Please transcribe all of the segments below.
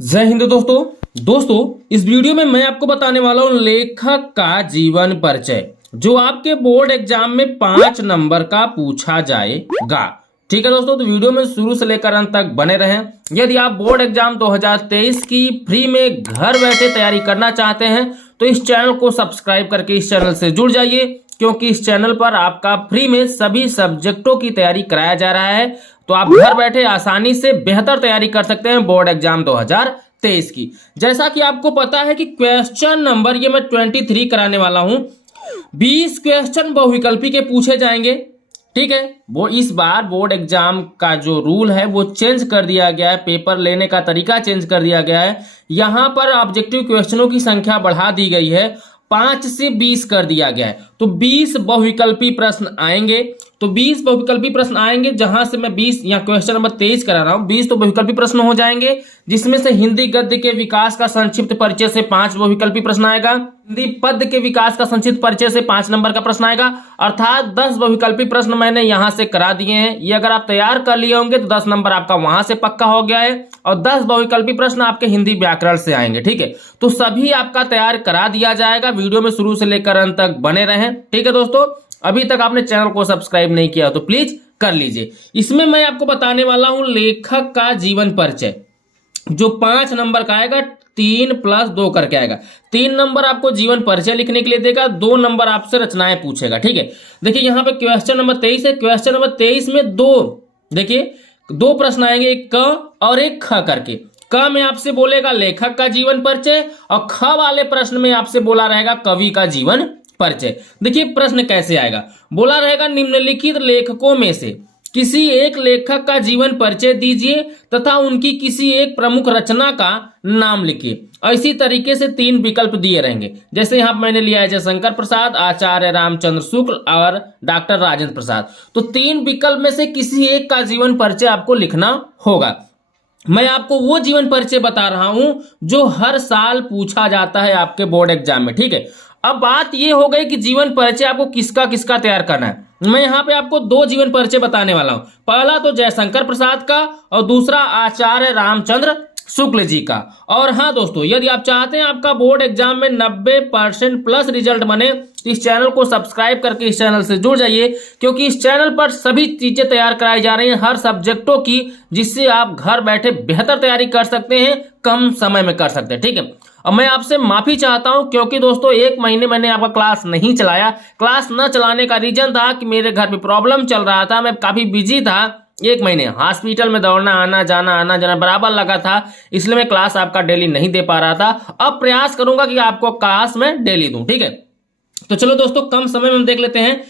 जय हिंद दोस्तों इस वीडियो में मैं आपको बताने वाला हूं लेखक का जीवन परिचय जो आपके बोर्ड एग्जाम में 5 नंबर का पूछा जाएगा। ठीक है दोस्तों, तो वीडियो में शुरू से लेकर अंत तक बने रहें। यदि आप बोर्ड एग्जाम 2023 की फ्री में घर बैठे तैयारी करना चाहते हैं तो इस चैनल को सब्सक्राइब करके इस चैनल से जुड़ जाइए, क्योंकि इस चैनल पर आपका फ्री में सभी सब्जेक्टों की तैयारी कराया जा रहा है। तो आप घर बैठे आसानी से बेहतर तैयारी कर सकते हैं बोर्ड एग्जाम 2023 की। जैसा कि आपको पता है कि क्वेश्चन नंबर ये मैं 23 कराने वाला हूं। 20 क्वेश्चन बहुविकल्पी के पूछे जाएंगे। ठीक है, वो इस बार बोर्ड एग्जाम का जो रूल है वो चेंज कर दिया गया है, पेपर लेने का तरीका चेंज कर दिया गया है। यहां पर ऑब्जेक्टिव क्वेश्चनों की संख्या बढ़ा दी गई है, 5 से 20 कर दिया गया है। तो 20 बहुविकल्पी प्रश्न आएंगे। तो 20 बहुविकल्पी प्रश्न आएंगे, जहां से मैं 20 या क्वेश्चन नंबर 23 करा रहा हूं। 20 तो बहुविकल्पी प्रश्न हो जाएंगे, जिसमें से हिंदी गद्य के विकास का संक्षिप्त परिचय से 5 बहुविकल्पी प्रश्न आएगा। हिंदी पद्य के विकास का संक्षिप्त परिचय से 5 नंबर का प्रश्न आएगा। अर्थात 10 बहुविकल्पी प्रश्न मैंने यहां से करा दिए हैं। ये अगर आप तैयार कर लिए होंगे तो 10 नंबर आपका वहां से पक्का हो गया है, और 10 बहुविकल्पी प्रश्न आपके हिंदी व्याकरण से आएंगे। ठीक है, तो सभी आपका तैयार करा दिया जाएगा। वीडियो में शुरू से लेकर अंत तक बने रहें। ठीक है दोस्तों, अभी तक आपने चैनल को सब्सक्राइब नहीं किया तो प्लीज कर लीजिए। इसमें मैं आपको बताने वाला हूं लेखक का जीवन परिचय, जो 5 नंबर का आएगा। 3 + 2 करके आएगा। 3 नंबर आपको जीवन परिचय लिखने के लिए देगा, 2 नंबर आपसे रचनाएं पूछेगा। ठीक है, देखिए यहाँ पे क्वेश्चन नंबर 23 है। क्वेश्चन नंबर 23 में देखिए 2 प्रश्न आएंगे, एक क और एक ख करके। क में आपसे बोलेगा लेखक का जीवन परिचय, और ख वाले प्रश्न में आपसे बोला रहेगा कवि का जीवन परिचय। देखिए प्रश्न कैसे आएगा, बोला रहेगा निम्नलिखित लेखकों में से किसी एक लेखक का जीवन परिचय दीजिए तथा उनकी किसी एक प्रमुख रचना का नाम लिखिए। इसी तरीके से 3 विकल्प दिए रहेंगे। जैसे यहां मैंने लिया है जयशंकर प्रसाद, आचार्य रामचंद्र शुक्ल और डॉक्टर राजेंद्र प्रसाद। तो 3 विकल्प में से किसी एक का जीवन परिचय आपको लिखना होगा। मैं आपको वो जीवन परिचय बता रहा हूं जो हर साल पूछा जाता है आपके बोर्ड एग्जाम में। ठीक है, अब बात ये हो गई कि जीवन परिचय आपको किसका किसका तैयार करना है। मैं यहाँ पे आपको 2 जीवन परिचय बताने वाला हूँ। पहला तो जयशंकर प्रसाद का, और दूसरा आचार्य रामचंद्र शुक्ल जी का। और हाँ दोस्तों, यदि आप चाहते हैं आपका बोर्ड एग्जाम में 90% प्लस रिजल्ट बने तो इस चैनल को सब्सक्राइब करके इस चैनल से जुड़ जाइए, क्योंकि इस चैनल पर सभी चीजें तैयार कराई जा रही हैं हर सब्जेक्टों की, जिससे आप घर बैठे बेहतर तैयारी कर सकते हैं, कम समय में कर सकते हैं। ठीक है, अब मैं आपसे माफी चाहता हूं, क्योंकि दोस्तों 1 महीने मैंने आपका क्लास नहीं चलाया। क्लास न चलाने का रीजन था कि मेरे घर में प्रॉब्लम चल रहा था, मैं काफी बिजी था। 1 महीने हॉस्पिटल में दौड़ना आना जाना बराबर लगा था, इसलिए मैं क्लास आपका डेली नहीं दे पा रहा था। अब प्रयास करूंगा कि आपको क्लास में डेली दूं। ठीक है, तो चलो दोस्तों कम समय में हम देख लेते हैं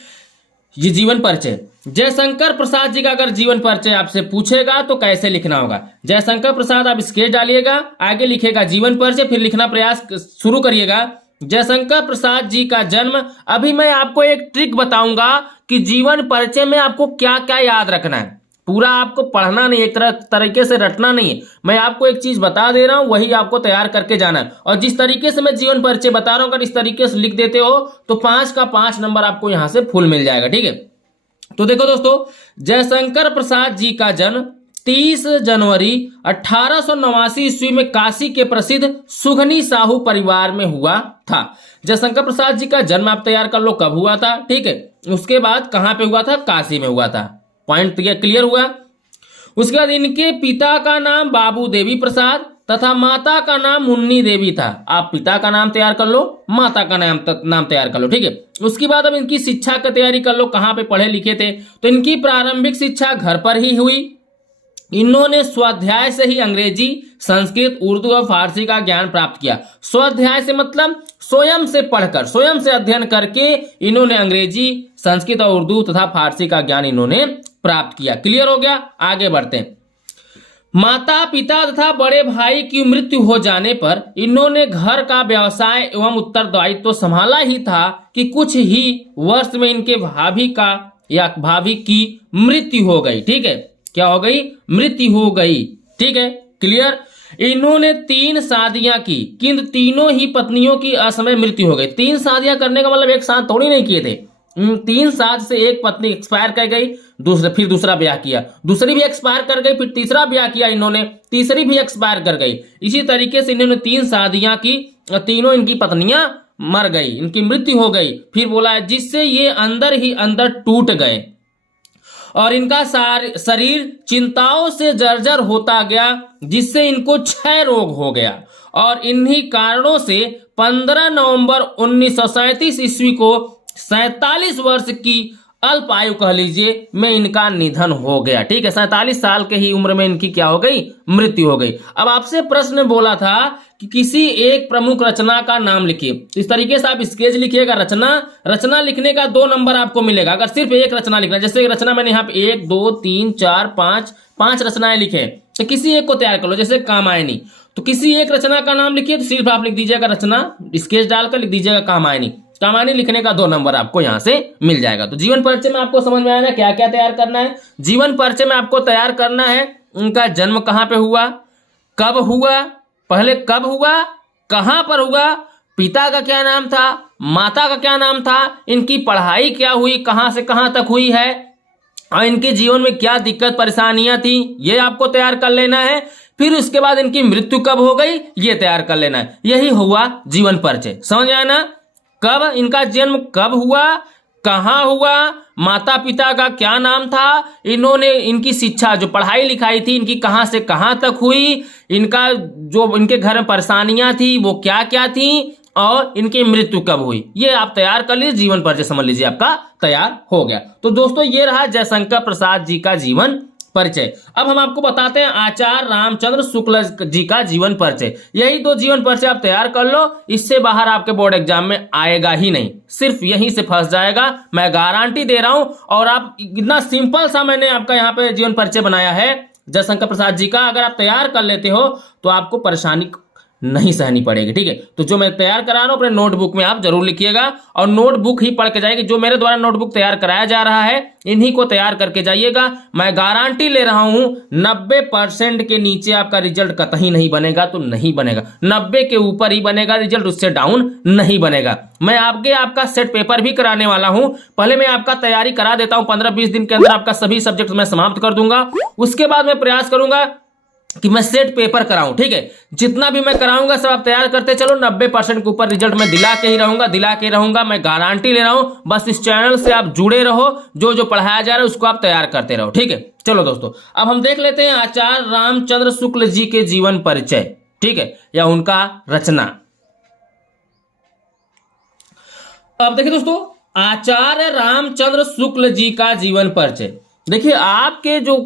ये जीवन परिचय। जयशंकर प्रसाद जी का अगर जीवन परिचय आपसे पूछेगा तो कैसे लिखना होगा। जयशंकर प्रसाद आप स्केच डालिएगा, आगे लिखेगा जीवन परिचय, फिर लिखना प्रयास शुरू करिएगा। जयशंकर प्रसाद जी का जन्म, अभी मैं आपको एक ट्रिक बताऊंगा कि जीवन परिचय में आपको क्या क्या याद रखना है। पूरा आपको पढ़ना नहीं, एक तरीके से रटना नहीं है। मैं आपको एक चीज बता दे रहा हूं, वही आपको तैयार करके जाना है। और जिस तरीके से मैं जीवन परिचय बता रहा हूं, अगर इस तरीके से लिख देते हो तो 5 का 5 नंबर आपको यहां से फुल मिल जाएगा। ठीक है, तो देखो दोस्तों, जयशंकर प्रसाद जी का जन्म 30 जनवरी 1889 ईस्वी में काशी के प्रसिद्ध सुघनी साहू परिवार में हुआ था। जयशंकर प्रसाद जी का जन्म आप तैयार कर लो कब हुआ था। ठीक है, उसके बाद कहां पे हुआ था, काशी में हुआ था। पॉइंट क्लियर हुआ। उसके बाद इनके पिता का नाम बाबू देवी प्रसाद तथा माता का नाम मुन्नी देवी था। आप पिता का नाम तैयार कर लो, माता का नाम तैयार कर लो। ठीक है, उसके बाद अब इनकी शिक्षा की तैयारी कर लो, कहां पे पढ़े लिखे थे। तो इनकी प्रारंभिक शिक्षा घर पर ही हुई। इन्होंने स्वाध्याय से ही अंग्रेजी, संस्कृत, उर्दू और फारसी का ज्ञान प्राप्त किया। स्वाध्याय से मतलब स्वयं से पढ़कर, स्वयं से अध्ययन करके इन्होंने अंग्रेजी, संस्कृत और उर्दू तथा फारसी का ज्ञान इन्होंने प्राप्त किया। क्लियर हो गया, आगे बढ़ते हैं। माता पिता तथा बड़े भाई की मृत्यु हो जाने पर इन्होंने घर का व्यवसाय एवं उत्तरदायित्व तो संभाला ही था कि कुछ ही वर्ष में इनके भाभी की मृत्यु हो गई। ठीक है, क्या हो गई, मृत्यु हो गई। ठीक है, क्लियर। इन्होंने 3 शादियां की, किंतु तीनों ही पत्नियों की असमय मृत्यु हो गई। 3 शादियां करने का मतलब एक साथ थोड़ी नहीं किए थे, 3 साल से एक पत्नी एक्सपायर कर गई, फिर दूसरा ब्याह किया, दूसरी भी एक्सपायर कर गई, फिर तीसरा ब्याह किया इन्होंने, तीसरी भी एक्सपायर कर गई। इसी तरीके से इन्होंने 3 शादियां की, तीनों इनकी पत्नियां मर गई, इनकी मृत्यु हो गई। फिर बोला है जिससे ये अंदर ही अंदर टूट गए और इनका शरीर चिंताओं से जर्जर होता गया, जिससे इनको क्षय रोग हो गया और इन्हीं कारणों से 15 नवंबर 1937 ईस्वी को 47 वर्ष की अल्प आयु कह लीजिए में इनका निधन हो गया। ठीक है, 47 साल के ही उम्र में इनकी क्या हो गई, मृत्यु हो गई। अब आपसे प्रश्न बोला था कि किसी एक प्रमुख रचना का नाम लिखिए। इस तरीके से आप स्केच लिखिएगा, रचना लिखने का 2 नंबर आपको मिलेगा अगर सिर्फ एक रचना लिखना। जैसे रचना मैंने यहाँ पे 1 2 3 4 5 रचनाएं लिखे, तो किसी एक को तैयार कर लो। जैसे कामायनी, तो किसी एक रचना का नाम लिखिए, तो सिर्फ आप लिख दीजिएगा रचना, स्केच डालकर लिख दीजिएगा कामायनी। कामायनी लिखने का 2 नंबर आपको यहां से मिल जाएगा। तो जीवन परिचय में आपको समझ में आया ना क्या क्या तैयार करना है। जीवन परिचय में आपको तैयार करना है उनका जन्म कहां पे हुआ, कब हुआ, पहले कब हुआ, कहां पर हुआ, पिता का क्या नाम था, माता का क्या नाम था, इनकी पढ़ाई क्या हुई, कहां से कहां तक हुई है और इनके जीवन में क्या दिक्कत परेशानियां थी, ये आपको तैयार कर लेना है। फिर उसके बाद इनकी मृत्यु कब हो गई ये तैयार कर लेना है। यही हुआ जीवन परिचय। समझ आया ना, कब इनका जन्म कब हुआ, कहां हुआ, माता पिता का क्या नाम था, इन्होंने इनकी शिक्षा जो पढ़ाई लिखाई थी इनकी कहां से कहां तक हुई, इनका जो इनके घर में परेशानियां थी वो क्या क्या थी और इनकी मृत्यु कब हुई, ये आप तैयार कर लीजिए। जीवन परिचय समझ लीजिए आपका तैयार हो गया। तो दोस्तों ये रहा जयशंकर प्रसाद जी का जीवन परिचय। अब हम आपको बताते हैं आचार्य रामचंद्र शुक्ल जी का जीवन परिचय। यही 2 जीवन परिचय आप तैयार कर लो, इससे बाहर आपके बोर्ड एग्जाम में आएगा ही नहीं, सिर्फ यहीं से फंस जाएगा, मैं गारंटी दे रहा हूं। और आप इतना सिंपल सा मैंने आपका यहाँ पे जीवन परिचय बनाया है जयशंकर प्रसाद जी का, अगर आप तैयार कर लेते हो तो आपको परेशानी नहीं सहनी पड़ेगी। ठीक है, तो जो मैं तैयार करा रहा हूं अपने नोटबुक में आप जरूर लिखिएगा और नोटबुक ही पढ़ के जाइए। जो मेरे द्वारा नोटबुक तैयार कराया जा रहा है इन्हीं को तैयार करके जाइएगा। मैं गारंटी ले रहा हूं 90% के नीचे आपका रिजल्ट कतई नहीं बनेगा, तो नहीं बनेगा, 90 के ऊपर ही बनेगा रिजल्ट, उससे डाउन नहीं बनेगा। मैं आगे आपका सेट पेपर भी कराने वाला हूं, पहले मैं आपका तैयारी करा देता हूं, 15-20 दिन के अंदर आपका सभी सब्जेक्ट मैं समाप्त कर दूंगा। उसके बाद मैं प्रयास करूंगा कि मैं सेट पेपर कराऊं। ठीक है, जितना भी मैं कराऊंगा सब आप तैयार करते चलो, 90% के ऊपर रिजल्ट मैं दिला के ही रहूंगा, मैं गारंटी ले रहा हूं। बस इस चैनल से आप जुड़े रहो, जो जो पढ़ाया जा रहा है उसको आप तैयार करते रहो। ठीक है, चलो दोस्तों अब हम देख लेते हैं आचार्य रामचंद्र शुक्ल जी के जीवन परिचय, ठीक है, या उनका रचना। अब देखिए दोस्तों आचार्य रामचंद्र शुक्ल जी का जीवन परिचय। देखिए आपके जो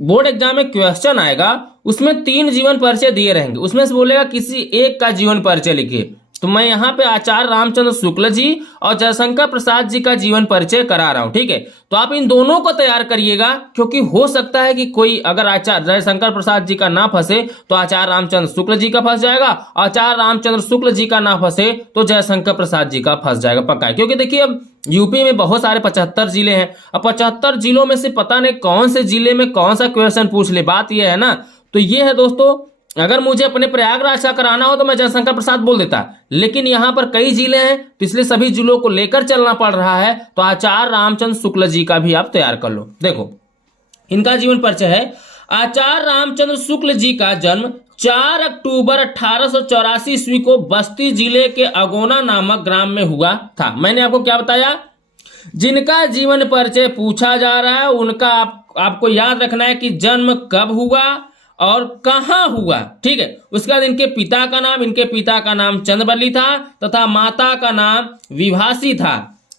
बोर्ड एग्जाम में क्वेश्चन आएगा उसमें 3 जीवन परिचय दिए रहेंगे, उसमें से बोलेगा किसी एक का जीवन परिचय लिखिए। तो मैं यहाँ पे आचार्य रामचंद्र शुक्ल जी और जयशंकर प्रसाद जी का जीवन परिचय करा रहा हूँ। ठीक है, तो आप इन दोनों को तैयार करिएगा, क्योंकि हो सकता है कि कोई अगर आचार्य जयशंकर प्रसाद जी का ना फंसे तो आचार्य रामचंद्र शुक्ल जी का फंस जाएगा, आचार्य रामचंद्र शुक्ल जी का ना फंसे तो जयशंकर प्रसाद जी का फंस जाएगा पक्का है। क्योंकि देखिए अब यूपी में बहुत सारे 75 जिले हैं, अब 75 जिलों में से पता नहीं कौन से जिले में कौन सा क्वेश्चन पूछ ले, बात यह है ना। तो ये है दोस्तों, अगर मुझे अपने प्रयागराज का कराना हो तो मैं जयशंकर प्रसाद बोल देता, लेकिन यहाँ पर कई जिले हैं तो इसलिए सभी जिलों को लेकर चलना पड़ रहा है, तो आचार्य रामचंद्र शुक्ल जी का भी आप तैयार कर लो। देखो इनका जीवन परिचय है। आचार्य रामचंद्र शुक्ल जी का जन्म 4 अक्टूबर 1884 ईस्वी को बस्ती जिले के अगोना नामक ग्राम में हुआ था। मैंने आपको क्या बताया, जिनका जीवन परिचय पूछा जा रहा है उनका आपको याद रखना है कि जन्म कब हुआ और कहां हुआ। ठीक है, उसके बाद इनके पिता का नाम चंद्रबली था तथा माता का नाम विभासी था।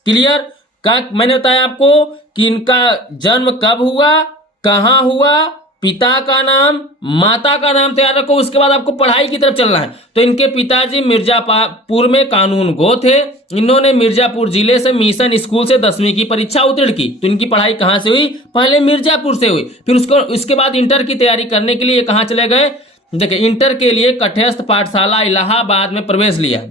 क्लियर, मैंने बताया आपको कि इनका जन्म कब हुआ, कहां हुआ, पिता का नाम, माता का नाम तैयार रखो। उसके बाद आपको पढ़ाई की तरफ चलना है। तो इनके पिताजी मिर्जापुर में कानून गो थे, इन्होंने मिर्जापुर जिले से मिशन स्कूल से 10वीं की परीक्षा उत्तीर्ण की। तो इनकी पढ़ाई कहां से हुई, पहले मिर्जापुर से हुई, फिर उसके बाद इंटर की तैयारी करने के लिए कहां चले गए। देखिए इंटर के लिए कठस्थ पाठशाला इलाहाबाद में प्रवेश लिया,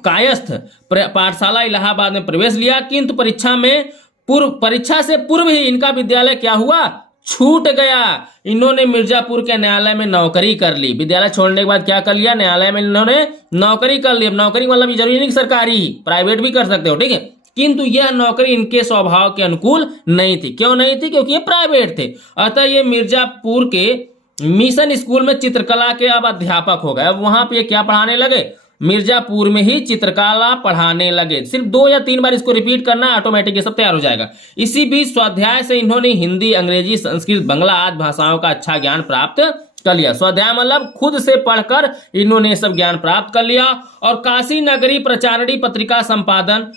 कायस्थ पाठशाला इलाहाबाद में प्रवेश लिया, किंतु परीक्षा से पूर्व ही इनका विद्यालय क्या हुआ, छूट गया। इन्होंने मिर्जापुर के न्यायालय में नौकरी कर ली। विद्यालय छोड़ने के बाद क्या कर लिया, न्यायालय में इन्होंने नौकरी कर ली। नौकरी मतलब जरूरी नहीं सरकारी, प्राइवेट भी कर सकते हो। ठीक है, किंतु यह नौकरी इनके स्वभाव के अनुकूल नहीं थी। क्यों नहीं थी? क्योंकि ये प्राइवेट थे। अतः ये मिर्जापुर के मिशन स्कूल में चित्रकला के अब अध्यापक हो गए। अब वहां पे क्या पढ़ाने लगे? मिर्जापुर में ही चित्रकला पढ़ाने लगे। सिर्फ 2 या 3 बार इसको रिपीट करना, ऑटोमेटिक ये सब तैयार हो जाएगा। इसी बीच स्वाध्याय से इन्होंने हिंदी, अंग्रेजी, संस्कृत, बांग्ला आदि भाषाओं का अच्छा ज्ञान प्राप्त कर लिया। स्वाध्याय मतलब खुद से पढ़कर इन्होंने सब ज्ञान प्राप्त कर लिया। और काशी नगरी प्रचारणी पत्रिका संपादन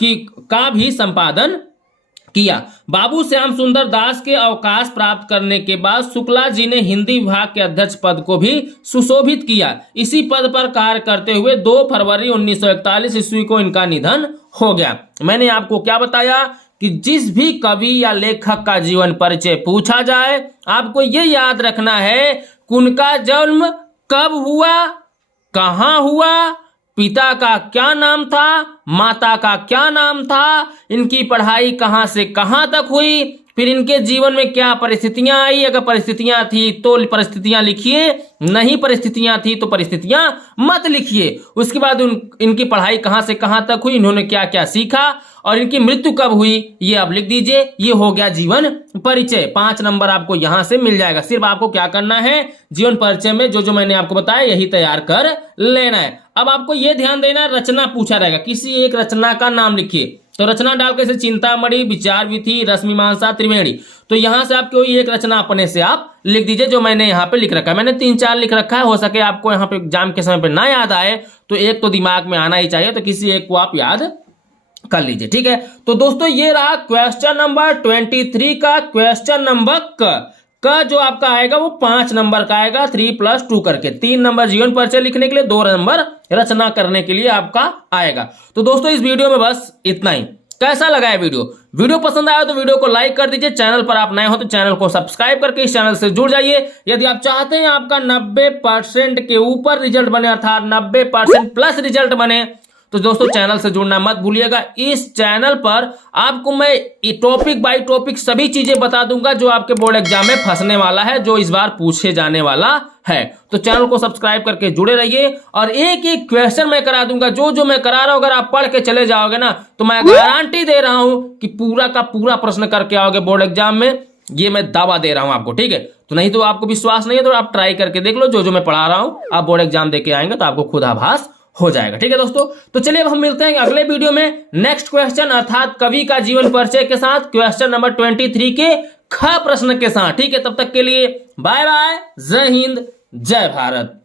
का भी संपादन किया। बाबू श्याम सुंदर दास के अवकाश प्राप्त करने के बाद शुक्ला जी ने हिंदी विभाग के अध्यक्ष पद को भी सुशोभित किया। इसी पद पर कार्य करते हुए 2 फरवरी 1941 ईस्वी को इनका निधन हो गया। मैंने आपको क्या बताया कि जिस भी कवि या लेखक का जीवन परिचय पूछा जाए, आपको ये याद रखना है कि उनका जन्म कब हुआ, कहाँ हुआ, पिता का क्या नाम था, माता का क्या नाम था, इनकी पढ़ाई कहाँ से कहाँ तक हुई, फिर इनके जीवन में क्या परिस्थितियां आई। अगर परिस्थितियां थी तो परिस्थितियां लिखिए, नहीं परिस्थितियां थी तो परिस्थितियां मत लिखिए। उसके बाद इनकी पढ़ाई कहाँ से कहाँ तक हुई, इन्होंने क्या क्या सीखा और इनकी मृत्यु कब हुई, ये आप लिख दीजिए। ये हो गया जीवन परिचय। 5 नंबर आपको यहां से मिल जाएगा। सिर्फ आपको क्या करना है, जीवन परिचय में जो जो मैंने आपको बताया यही तैयार कर लेना है। अब आपको यह ध्यान देना है, रचना पूछा रहेगा, किसी एक रचना का नाम लिखिए। तो रचना डाल कैसे, चिंतामणि, विचार विधि, रसमीमांसा, त्रिवेणी। तो यहां से आप कोई एक रचना अपने से आप लिख दीजिए, जो मैंने यहाँ पे लिख रखा है। मैंने 3-4 लिख रखा है, हो सके आपको यहाँ पे एग्जाम के समय पे ना याद आए तो एक तो दिमाग में आना ही चाहिए, तो किसी एक को आप याद कर लीजिए, ठीक है। तो दोस्तों ये रहा क्वेश्चन नंबर 23 का। क्वेश्चन नंबर का जो आपका आएगा वो 5 नंबर का आएगा, 3+2 करके। 3 नंबर जीवन परिचय लिखने के लिए, 2 नंबर रचना करने के लिए आपका आएगा। तो दोस्तों इस वीडियो में बस इतना ही। कैसा लगा है वीडियो पसंद आया तो वीडियो को लाइक कर दीजिए। चैनल पर आप नए हो तो चैनल को सब्सक्राइब करके इस चैनल से जुड़ जाइए। यदि आप चाहते हैं आपका 90% के ऊपर रिजल्ट बने, अर्थात 90% प्लस रिजल्ट बने, तो दोस्तों चैनल से जुड़ना मत भूलिएगा। इस चैनल पर आपको मैं टॉपिक बाय टॉपिक सभी चीजें बता दूंगा जो आपके बोर्ड एग्जाम में फंसने वाला है, जो इस बार पूछे जाने वाला है। तो चैनल को सब्सक्राइब करके जुड़े रहिए और एक एक क्वेश्चन मैं करा दूंगा। जो जो मैं करा रहा हूं, अगर आप पढ़ के चले जाओगे ना तो मैं गारंटी दे रहा हूं कि पूरा का पूरा प्रश्न करके आओगे बोर्ड एग्जाम में। ये मैं दावा दे रहा हूं आपको, ठीक है। तो नहीं तो आपको विश्वास नहीं है तो आप ट्राई करके देख लो। जो जो मैं पढ़ा रहा हूं आप बोर्ड एग्जाम देके आएंगे तो आपको खुद आभास हो जाएगा, ठीक है दोस्तों। तो चलिए अब हम मिलते हैं अगले वीडियो में नेक्स्ट क्वेश्चन अर्थात कवि का जीवन परिचय के साथ, क्वेश्चन नंबर 23 के ख प्रश्न के साथ, ठीक है। तब तक के लिए बाय बाय, जय हिंद, जय भारत।